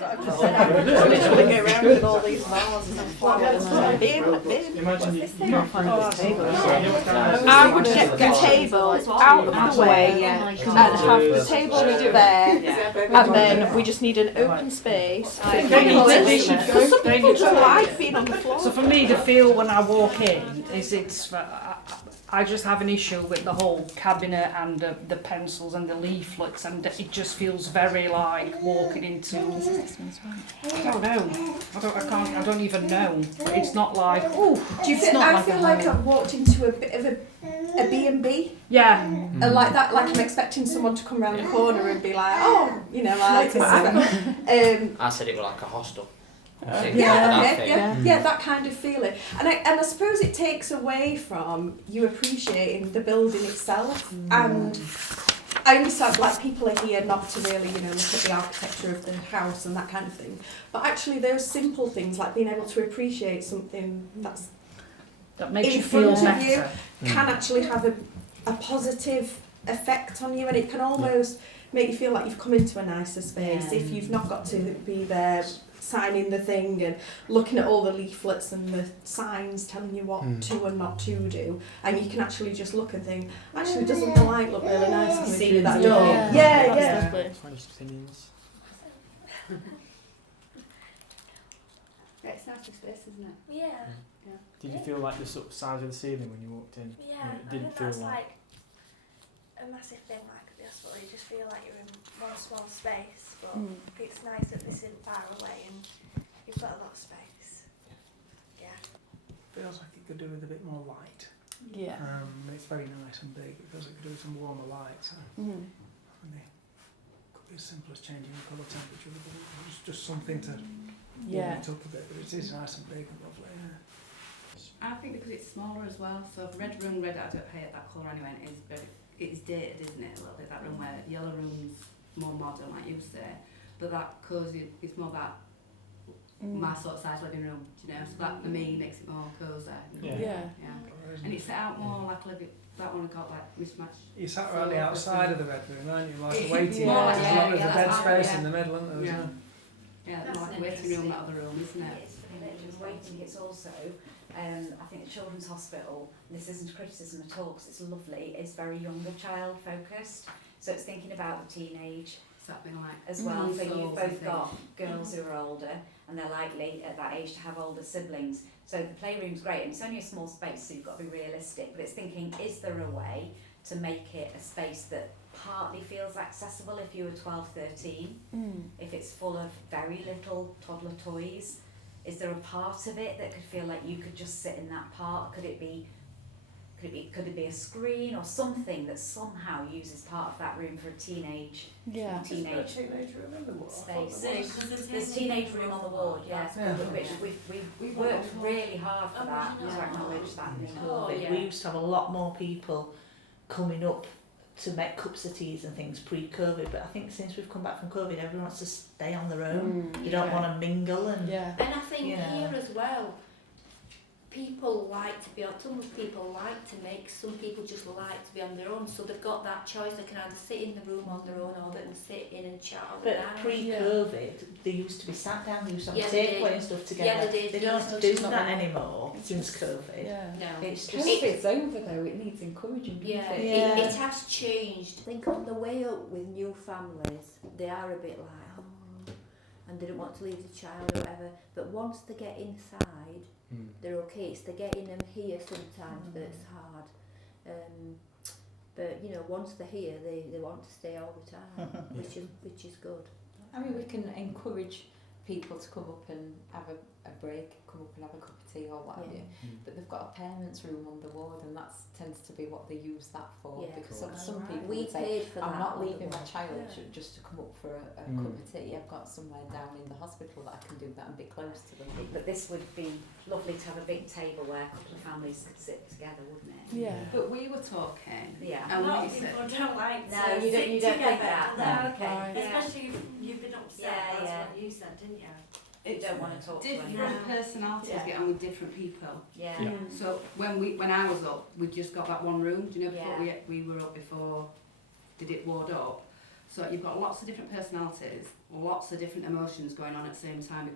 I just literally go around with all these vases and flowers and Imagine you I would get the table out of the way and have the table there, and then we just need an open space. Because some people just like being on the floor. So for me, the feel when I walk in is I just have an issue with the whole cabinet and the pencils and the leaflets, and it just feels very like walking into. I don't know. I don't even know. But it's not like. Oh, do you feel? I feel like I've walked into a bit of a B&B. Yeah. And like that, like I'm expecting someone to come round the corner and be like, oh, you know, like. I said it was like a hostel. Yeah, that kind of feeling, and I suppose it takes away from you appreciating the building itself. And I understand, like, people are here not to really, you know, look at the architecture of the house and that kind of thing, but actually those simple things like being able to appreciate something that makes in you feel front of you better can actually have a positive effect on you, and it can almost make you feel like you've come into a nicer space if you've not got to be there signing the thing and looking at all the leaflets and the signs telling you what to and not to do, and you can actually just look and think, actually, doesn't the light look really nice coming through that door? Yeah. It's nice space, isn't it? Yeah. Did you feel like the sort of size of the ceiling when you walked in? Yeah, It didn't I think feel that's like a massive thing, like at the hospital, you just feel like you're in one small space, but it's nice that this isn't far away and you've got a lot of space. Yeah. Feels like it could do with a bit more light. Yeah. It's very nice and big. It feels like it could do with some warmer light. So it could be as simple as changing the colour temperature of the room. It's just something to warm it up a bit, but it is nice and big and lovely. I think because it's smaller as well, so red room, red, I don't hate that colour anyway, it's dated, isn't it, a little bit, that room where yellow room's more modern, like you say, but that cosy, it's more that my sort of size living room, do you know, so that for me makes it more cosy. Yeah. And it's set out more like a little bit, that one got like mismatched. You sat around the outside of the red room, aren't you? Like a waiting Yeah, room, as long as yeah, a dead that's space right, in the middle, isn't there? Yeah, that's like a waiting room, that other room, isn't it? It's for the waiting. It's also, I think the Children's Hospital, this isn't criticism at all because it's lovely, it's very younger child focused. So it's thinking about the teenage as well. So you've both got girls who are older and they're likely at that age to have older siblings. So the playroom's great, and it's only a small space, so you've got to be realistic. But it's thinking, is there a way to make it a space that partly feels accessible if you were 12, 13? If it's full of very little toddler toys, is there a part of it that could feel like you could just sit in that part? Could it be a screen or something that somehow uses part of that room for a teenage space? There's teenage room on the ward, which we've worked really hard for that, to acknowledge that. We used to have a lot more people coming up to make cups of teas and things pre-COVID, but I think since we've come back from COVID, everyone wants to stay on their own. You don't want to mingle and And I think here as well, people like to be on, some people like to make, some people just like to be on their own, so they've got that choice. They can either sit in the room on their own or they can sit in and chat on their own. But pre-COVID, they used to be sat down, they used to have takeaway and stuff together. Yeah, they did. They don't do that anymore since COVID. No. It's just... COVID's over though, it needs encouraging. It has changed. I think on the way up with new families, they are a bit like, oh, and they don't want to leave the child or whatever, but once they get inside, they're okay. It's the getting them here sometimes that's hard. But you know, once they're here, they want to stay all the time, which is good. I mean, we can encourage people to come up and have a break, come up and have a cup of tea or what have you. But they've got a parents' room on the ward, and that tends to be what they use that for. Because some people would say, I'm not leaving my child just to come up for a cup of tea. I've got somewhere down in the hospital that I can do that and be close to them. But this would be lovely to have a big table where a couple of families could sit together, wouldn't it? Yeah. But we were talking. Yeah. And A lot of people don't like to you don't sit think together. that. Okay. Yeah. Especially if you've been upset. That's what you said, didn't you? You don't want to talk to anyone. Different personalities get on with different people. Yeah. So when I was up, we just got that one room. Do you know before we were up before they did ward up? So you've got lots of different personalities, lots of different emotions going on at the same time.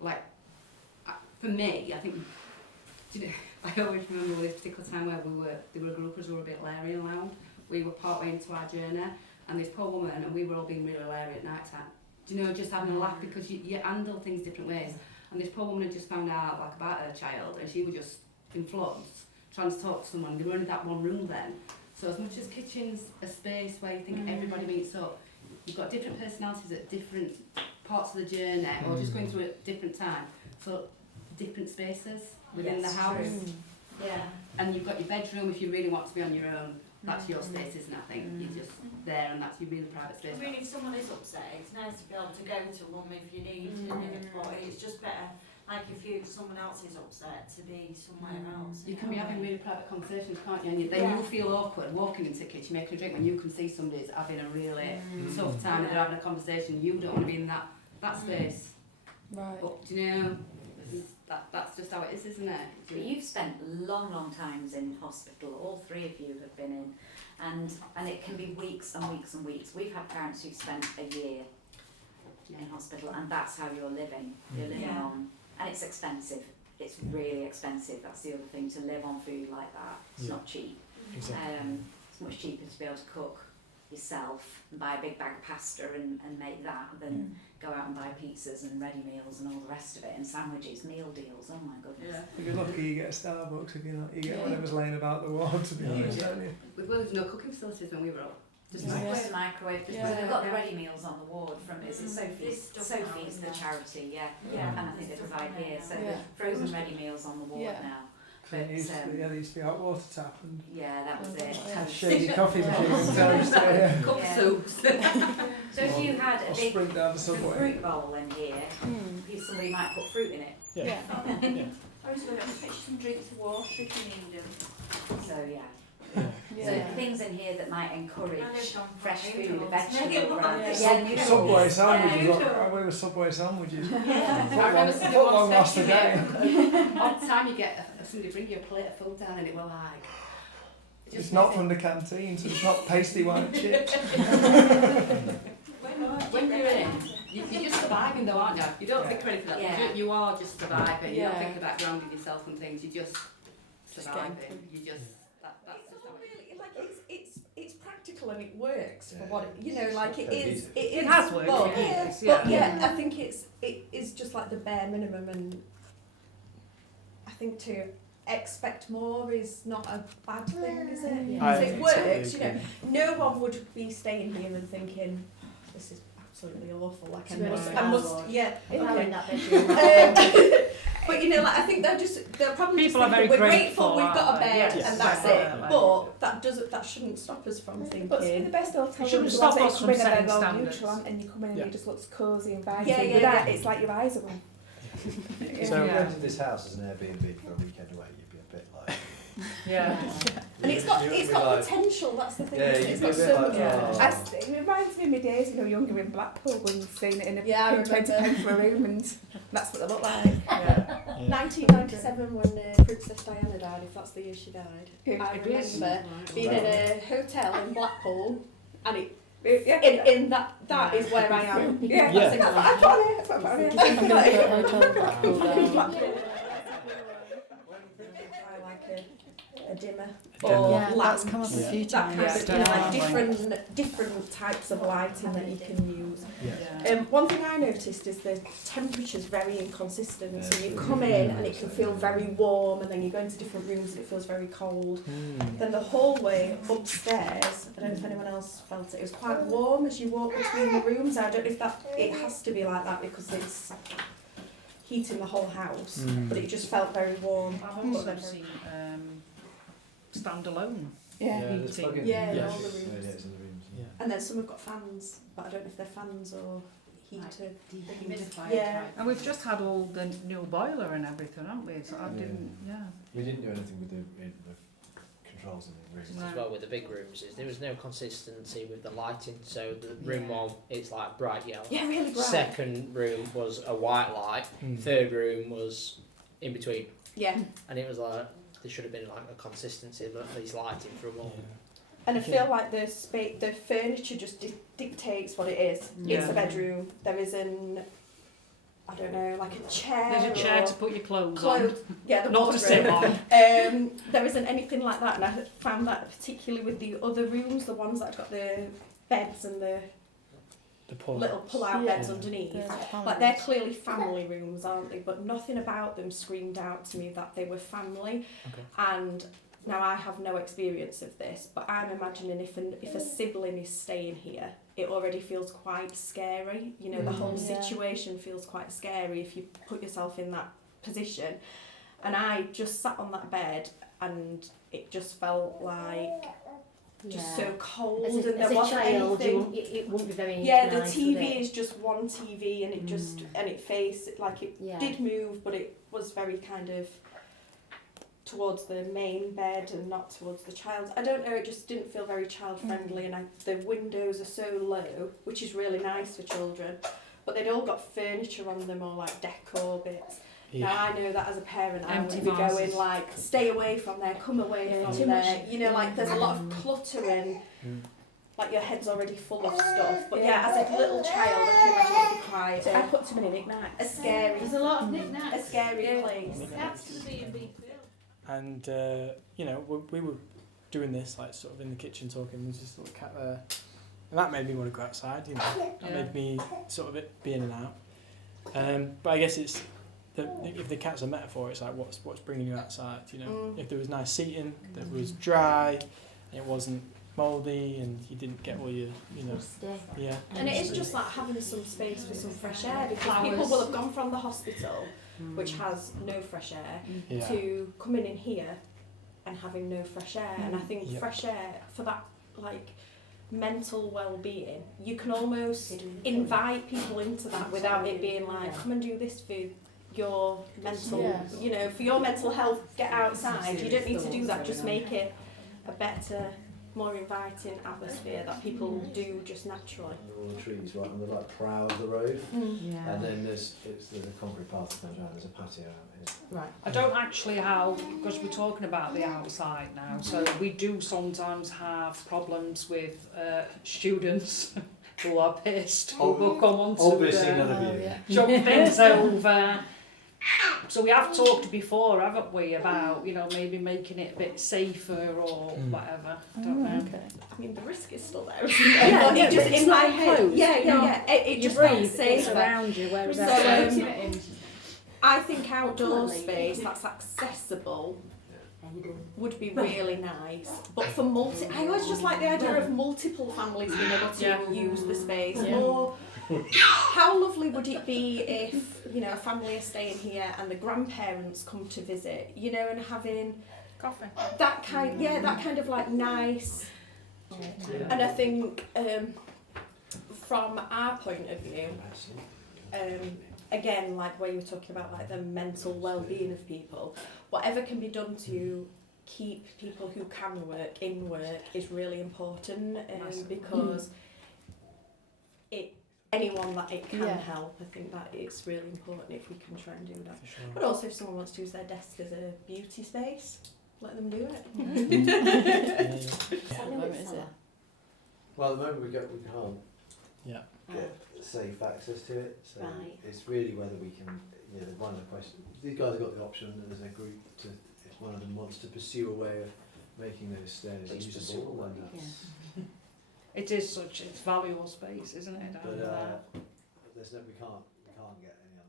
Like, for me, I think, do you know, I always remember this particular time where there were a group of us who were a bit leery and loud. We were partway into our journey, and this poor woman, and we were all being really leery at night time. Do you know, just having a laugh because you handle things different ways. And this poor woman had just found out like about her child, and she was just in floods, trying to talk to someone. There were only that one room then. So as much as kitchen's a space where you think everybody meets up, you've got different personalities at different parts of the journey, or just going through it at different time. So different spaces within the house. True. Yeah. And you've got your bedroom if you really want to be on your own. That's your space, isn't it? I think you're just there, and that's your really private space. I mean, if someone is upset, it's nice to be able to go to them if you need but it's just better, like if someone else is upset, to be somewhere else. You can be having really private conversations, can't you? And then you feel awkward walking into the kitchen making a drink when you can see somebody's having a really tough time and they're having a conversation. You don't want to be in that space. Right. But do you know, that's just how it is, isn't it? But you've spent long times in hospital, all three of you have been in, and it can be weeks and weeks and weeks. We've had parents who've spent a year in hospital, and that's how you're living. You're living on, and it's expensive. It's really expensive. That's the other thing, to live on food like that. It's not cheap. Exactly. It's much cheaper to be able to cook yourself and buy a big bag of pasta and make that than go out and buy pizzas and ready meals and all the rest of it, and sandwiches, meal deals. Oh my goodness. If you're lucky, you get a Starbucks. If you're not, you get whatever's laying about the ward, to be honest, don't you? Well, there's no cooking facilities when we were up. Just microwave. They've got the ready meals on the ward from Sophie's the charity, and I think they provide here. So frozen ready meals on the ward now. But, there used to be a hot water tap and that was it. shady coffee machines and toast. Cup soups. So if you had a big sprint down the subway. fruit bowl in here, somebody might put fruit in it. I was going to fetch some drinks of water if you need them. So so things in here that might encourage fresh food, vegetables. Subway sandwiches. I remember Subway sandwiches. I remember foot long last a day. Odd time you get somebody bring you a plate of food down, and it will like. It's not from the canteen, so it's not pasty white chips. When you're in, you're just surviving though, aren't you? You don't think of anything else. You are just surviving. You're not thinking about grounding yourself and things. You're just surviving. You just. It's practical and it works for what it, like it is. It has worked for years. But I think it is just like the bare minimum, and I think to expect more is not a bad thing, is it? So it works. No one would be staying here and thinking this is absolutely awful. Like I must in that bedroom. But I think they're probably people just are very we're grateful we've got a bed yes, and that's it. But that shouldn't stop us from thinking. But the best hotel shouldn't stop us from setting neutral, standards. and you come in and it just looks cosy and inviting. With that, it's like your eyes are on. If you rented this house as an Airbnb for a weekend away, you'd be a bit like. And it's got potential. That's the thing. It's got so much potential. It reminds me of my days, younger in Blackpool when you've seen it in a £20 for a room, and that's what they look like. 1997 when Princess Diana died, if that's the year she died. I remember being in a hotel in Blackpool, and in that is where I am. I've got it. A dimmer or lamp. That's come up a few times. Different types of lighting that you can use. One thing I noticed is the temperature's very inconsistent. So you come in and it can feel very warm, and then you go into different rooms and it feels very cold. Then the hallway upstairs, I don't know if anyone else felt it was quite warm as you walk between the rooms. I don't know if it has to be like that because it's heating the whole house, but it just felt very warm. I've also seen standalone heating. In all the rooms. And then some have got fans, but I don't know if they're fans or heated. And we've just had all the new boiler and everything, haven't we? So I didn't. We didn't do anything with the controls in the rooms. As well with the big rooms, there was no consistency with the lighting. So the room one, it's like bright yellow. Yeah, really bright. Second room was a white light. Third room was in between. Yeah. And it was like there should have been like a consistency of at least lighting from all. And I feel like the furniture just dictates what it is. It's a bedroom. There isn't, I don't know, like a chair. There's a chair to put your clothes on. Yeah, the not to sit on. There isn't anything like that, and I found that particularly with the other rooms, the ones that have got the beds and the little pull-out beds underneath. Like they're clearly family rooms, aren't they? But nothing about them screamed out to me that they were family. Okay. And now I have no experience of this, but I'm imagining if a sibling is staying here, it already feels quite scary. You know, the whole situation feels quite scary if you put yourself in that position. And I just sat on that bed and it just felt like just so cold, as and there wasn't anything. It wouldn't be very Yeah, nice, the TV is just one TV, and it just and it faced like it did move, but it was very kind of towards the main bed and not towards the child. I don't know, it just didn't feel very child friendly, and the windows are so low, which is really nice for children, but they'd all got furniture on them or like decor bits. Now I know that as a parent I would be going like, stay away from there, come away from there. You know, like there's a lot of cluttering, like your head's already full of stuff. But as a little child I can imagine it would be quite, I put too many knickknacks. A scary, There's a lot of knickknacks. a scary place. That's to the B&B feel. And you know, we were doing this like sort of in the kitchen talking. There's this little cat there, and that made me want to go outside. You know, that made me sort of be in and out. But I guess it's if the cat's a metaphor, it's like what's bringing you outside. You know, if there was nice seating that was dry, it wasn't mouldy, and you didn't get all your And it is just like having some space for some fresh air, because people will have gone from the hospital, which has no fresh air, to coming in here and having no fresh air. And I think fresh air for that like mental well-being, you can almost invite people into that without it being like, come and do this for your mental, you know, for your mental health, get outside. You don't need to do that, just make it a better, more inviting atmosphere that people do just naturally. There are all the trees right on the like prow of the road, and then there's a concrete path that comes around. There's a patio out here. Right. I don't actually have, because we're talking about the outside now, so we do sometimes have problems with students who are pissed, who will come on to jump things over. So we have talked before, haven't we, about, you know, maybe making it a bit safer or whatever. I don't know. Okay. I mean, the risk is still there, isn't it? Yeah, it just in my head. It just feels safer around you, whereas I think outdoor space that's accessible would be really nice. But for I always just like the idea of multiple families being able to use the space. Or how lovely would it be if, you know, a family is staying here and the grandparents come to visit, you know, and having coffee. That kind of like nice. And I think from our point of view, again, like where you were talking about like the mental well-being of people, whatever can be done to keep people who can work in work is really important, because anyone that it can help, I think that it's really important if we can try and do that. Sure. But also if someone wants to use their desk as a beauty space, let them do it. Well, at the moment we can't get safe access to it, so it's really whether we can. You know, one of the questions, these guys have got the option as a group to, if one of them wants to pursue a way of making those stairs usable, then that's. It is such, it's valuable space, isn't it? But there's we can't get any